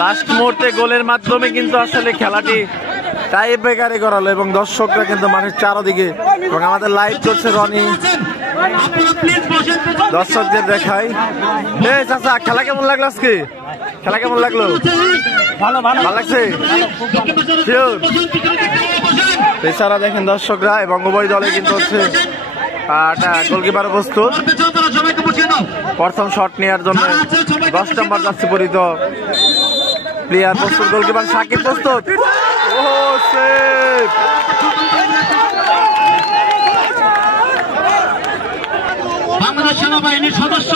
Last মুহূর্তে গোলের মাধ্যমে কিন্তু আসলে খেলাটি টাই ব্রেকারে করালো এবং দর্শকরা কিন্তু মাঠের চারদিকে এবং আমাদের লাইভ করছে রনি দর্শকদের দেখাই। চাচা খেলা কেমন লাগলো আজকে? খেলা কেমন লাগলো? ভালো লাগছে। এছাড়া দেখেন দর্শকরা এবং উভয় দলে কিন্তু হচ্ছে গোলকিপার প্রস্তুত প্রথম শট নেওয়ার জন্য 10 নম্বর জার্সি পরিহিত প্লেয়ার প্রস্তুত। গোলকিপার সাকিব প্রস্তুত। বাংলাদেশ সেনাবাহিনীর সদস্য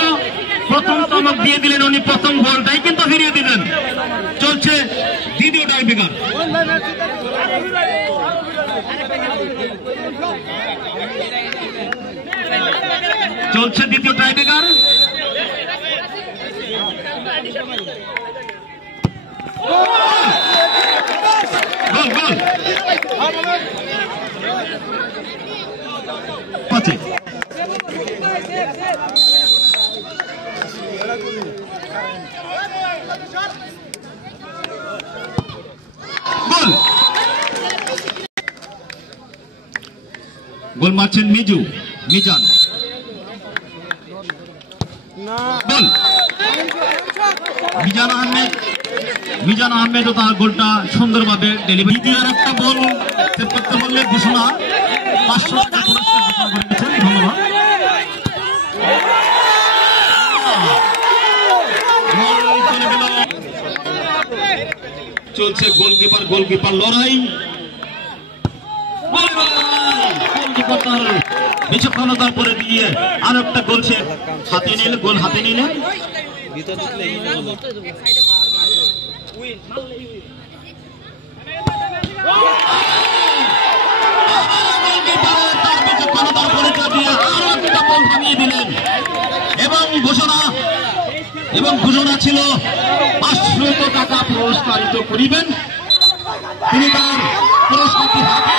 প্রথম চমক দিয়ে দিলেন, উনি প্রথম গোলটাই কিন্তু ফিরিয়ে দিলেন। চলছে দ্বিতীয় টাইব্রেকার। চলছে দ্বিতীয় টাইব্রেকার। গোল গোল গোল মারছেন মিজান। গোল মিজান আহমেদও তার গোলটা সুন্দরভাবে ডেলিভারি। দ্বিতীয় একটা গোল সেভ করতে বললে ঘোষণা 500 টাকা পুরস্কার ঘোষণা করে দিচ্ছেন। ধন্যবাদ। চলছে গোলকিপার লড়াই। বিচক্ষণতার পরে দিয়ে আর একটা গোল সে হাতে নিলে এবং ঘোষণা ছিল 500 টাকা পুরস্কারিত করিবেন। তিনি তার পুরস্কারটি হাতে